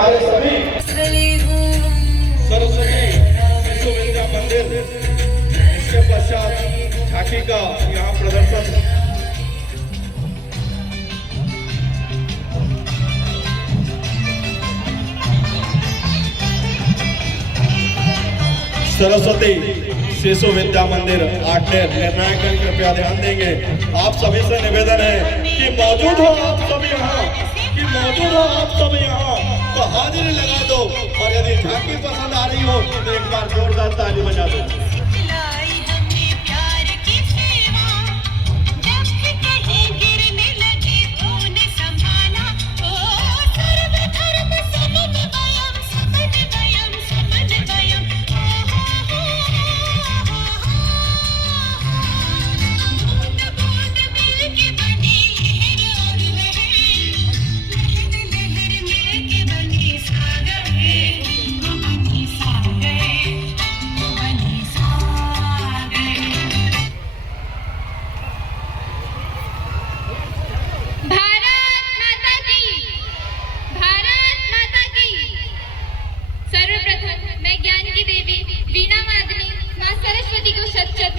हमारे सभी सरस्वती शिशु विद्या मंदिर, इसके पश्चात झांकी का यहाँ प्रदर्शन। सरस्वती शिशु विद्या मंदिर आटनेर निर्णायक कृपया ध्यान देंगे। आप सभी से निवेदन है कि मौजूद हो आप सभी यहाँ, कि मौजूद हो आप सभी यहाँ, तो हाजिरी लगा दो, और यदि झांकी पसंद आ रही हो तो एक बार जोरदार ताली बजा दो।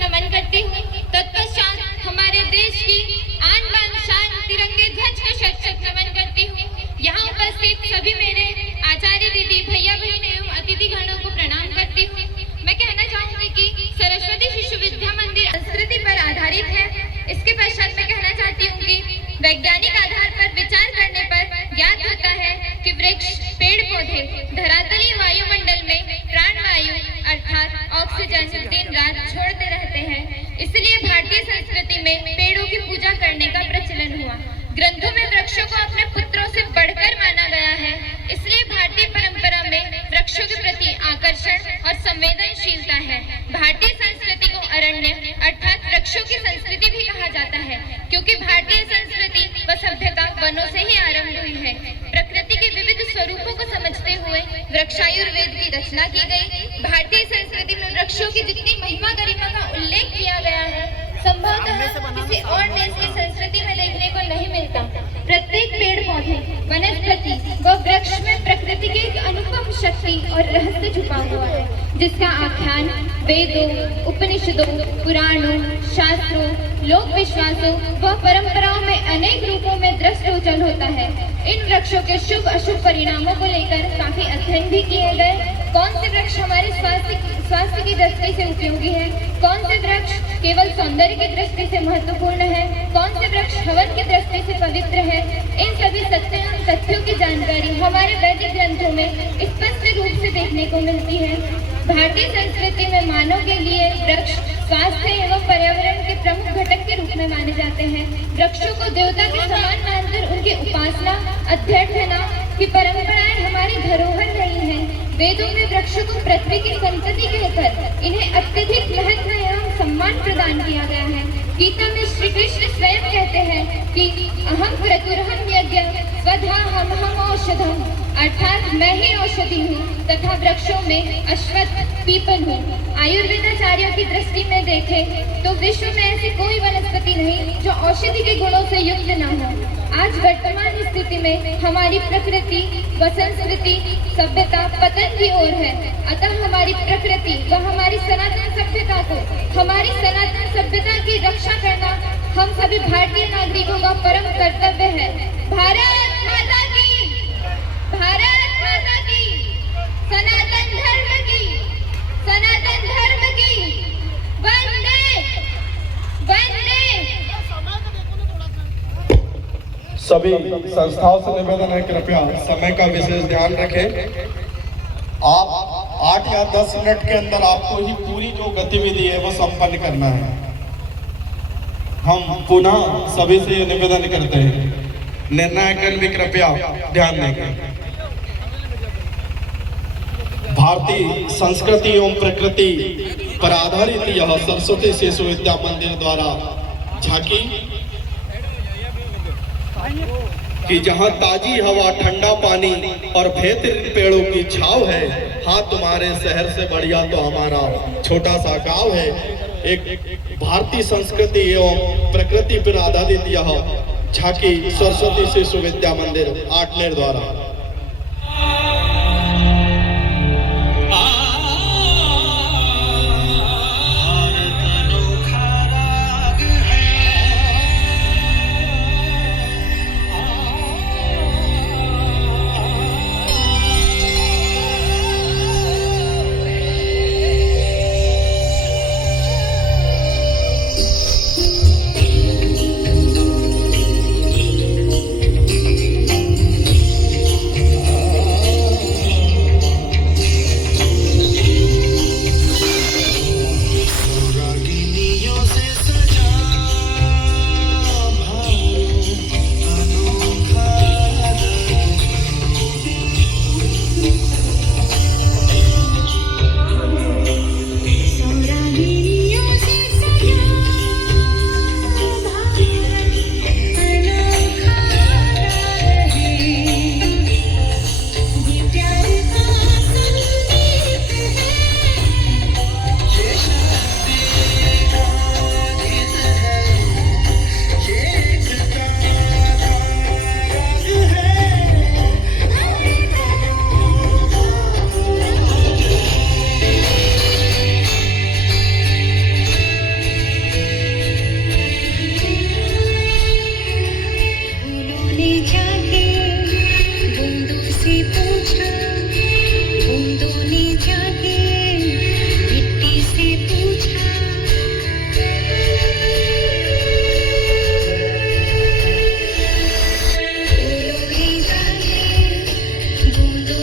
नमन करती हूँ। तत्पश्चात हमारे देश की आन बान शान तिरंगे ध्वज को शत नमन करती हूँ। यहाँ उपस्थित सभी मेरे आचार्य दीदी, भैया बहन एवं अतिथि गणों को प्रणाम करती हूँ। मैं कहना चाहूंगी कि सरस्वती शिशु विद्या मंदिर संस्कृति पर आधारित है। इसके पश्चात मैं कहना चाहती हूँ कि वैज्ञानिक आधार पर विचार करने पर ज्ञात होता है कि वृक्ष, पेड़ पौधे धरातलीय वायुमंडल में प्राणवायु अर्थात ऑक्सीजन दिन रात छोड़ते रहते हैं। इसलिए भारतीय संस्कृति में पेड़ों की पूजा करने का प्रचलन हुआ। ग्रंथों में वृक्षों को अपने पुत्रों से बढ़कर माना गया है। इसलिए भारतीय परंपरा में वृक्षों के प्रति आकर्षण और संवेदनशीलता है। भारतीय संस्कृति को अरण्य अर्थात वृक्षों की संस्कृति भी कहा जाता है, क्योंकि भारतीय संस्कृति व सभ्यता वनों से ही आरंभ हुई है। प्रकृति के विविध स्वरूपों को समझते हुए वृक्षायुर्वेद की रचना की गई। भारतीय संस्कृति में वृक्षों की जितनी महिमा गरिमा का उल्लेख किया गया है, संभवतः किसी और देश की संस्कृति में देखने को नहीं मिलता। प्रत्येक पेड़ पौधे, वनस्पति व वृक्ष में प्रकृति की एक अनुपम शक्ति और रहस्य छुपा हुआ है, जिसका आख्यान वेदों, उपनिषदों, पुराणों, शास्त्रों, लोक विश्वासों व परंपराओं में अनेक रूपों में दृष्टगोचर होता है। इन वृक्षों के शुभ अशुभ परिणामों को लेकर काफी अध्ययन भी किए गए। कौन से वृक्ष हमारे स्वास्थ्य की दृष्टि से उपयोगी है, कौन से वृक्ष केवल सौंदर्य की दृष्टि से महत्वपूर्ण है, कौन से वृक्ष हवन की दृष्टि से पवित्र है, इन सभी तथ्यों की जानकारी हमारे वैदिक ग्रंथों में स्पष्ट रूप से देखने को मिलती है। भारतीय संस्कृति में मानव के लिए वृक्ष स्वास्थ्य एवं पर्यावरण के प्रमुख घटक के रूप में माने जाते हैं। वृक्षों को देवता के समान मानकर उनकी उपासना, अध्यर्थना की परंपराएं हमारी धरोहर रही हैं। वेदों में वृक्षों को पृथ्वी की संतति कहकर इन्हें अत्यधिक महत्व एवं सम्मान प्रदान किया गया है। गीता में श्री कृष्ण स्वयं कहते हैं कि अहम क्रतुरहम यज्ञ स्वधा हम औषधम, अर्थात मैं ही औषधि हूँ तथा वृक्षों में अश्वत्थ, पीपल हूँ। आयुर्वेदाचार्यों की दृष्टि में देखें तो विश्व में ऐसी कोई वनस्पति नहीं जो औषधि के गुणों से युक्त न हो। आज वर्तमान स्थिति में हमारी प्रकृति व संस्कृति सभ्यता पतन की ओर है। अतः हमारी प्रकृति व हमारी सनातन सभ्यता को, हमारी सनातन सभ्यता की रक्षा करना हम सभी भारतीय नागरिकों का परम कर्तव्य है। भारत माता की, भारत माता की, सनातन धर्म की, सनातन धर्म की, वंदे वंदे। सभी संस्थाओं से निवेदन है कृपया समय का विशेष ध्यान रखें। आप 8 या 10 मिनट के अंदर आपको ही पूरी जो गतिविधि है वो संपन्न करना है। हम पुनः सभी से निवेदन करते हैं, निर्णायक भी कृपया ध्यान देंगे। भारतीय संस्कृति एवं प्रकृति पर आधारित यह सरस्वती शिशु विद्या मंदिर द्वारा झांकी कि जहाँ ताजी हवा, ठंडा पानी और बेहतरीन पेड़ों की छाव है, हाँ तुम्हारे शहर से बढ़िया तो हमारा छोटा सा गांव है। एक भारतीय संस्कृति एवं प्रकृति पर आधारित यह झांकी सरस्वती शिशु विद्या मंदिर आटनेर द्वारा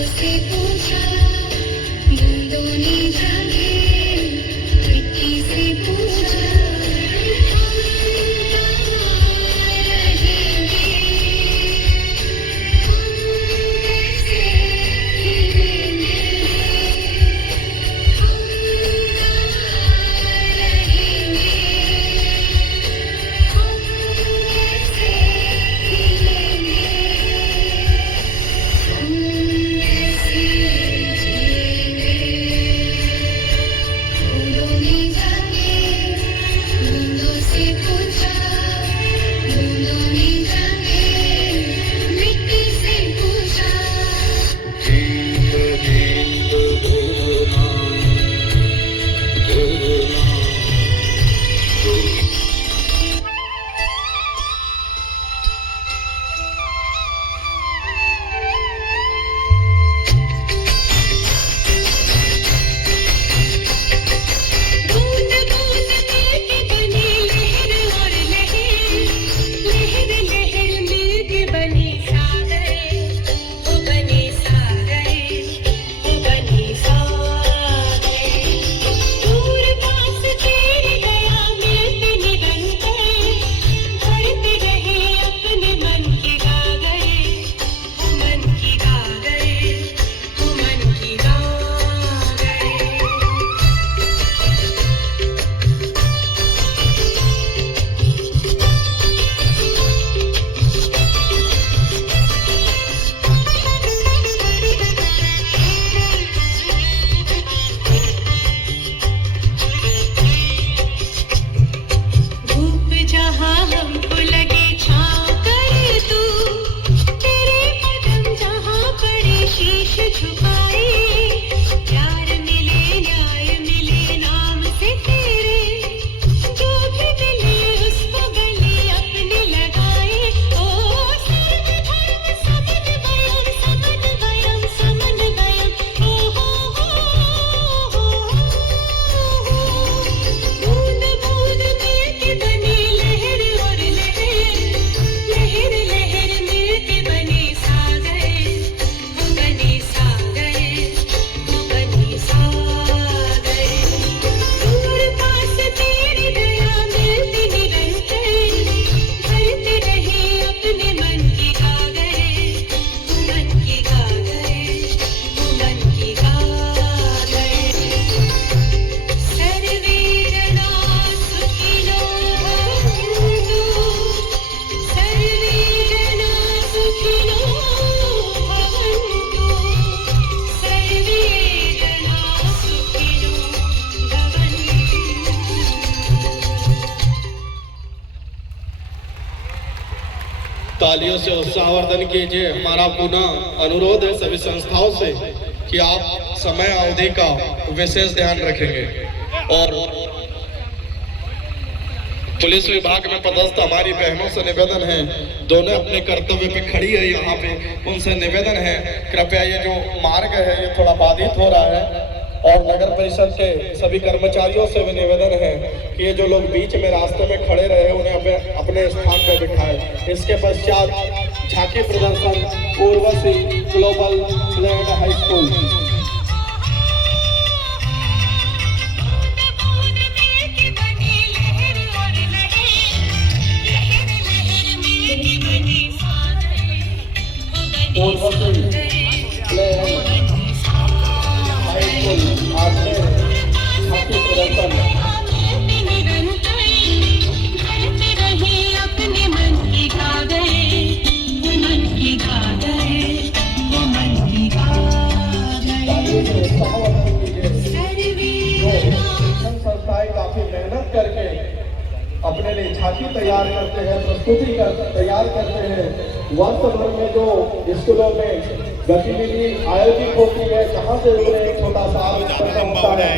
से पूछा बूंदों ने जाके मिट्टी से पूछा तालियों से उत्साहवर्धन कीजिए। हमारा पुनः अनुरोध है सभी संस्थाओं से कि आप समय अवधि का विशेष ध्यान रखेंगे और पुलिस विभाग में पदस्थ हमारी बहनों से निवेदन है, दोनों अपने कर्तव्य पे खड़ी है यहाँ पे, उनसे निवेदन है कृपया ये जो मार्ग है ये थोड़ा बाधित हो रहा है और नगर परिषद के सभी कर्मचारियों से भी निवेदन है कि ये जो लोग बीच में रास्ते में खड़े रहे उन्हें अपने स्थान पर बिठाए। इसके पश्चात झांकी प्रदर्शन Urvashi global played high school. संस्थाएं काफी मेहनत करके अपने लिए झांकी तैयार करते हैं, प्रस्तुति तैयार करते हैं। वर्ष भर में जो स्कूलों में गतिविधि आयोजित होती है, जहाँ से उन्हें एक छोटा सा होता है।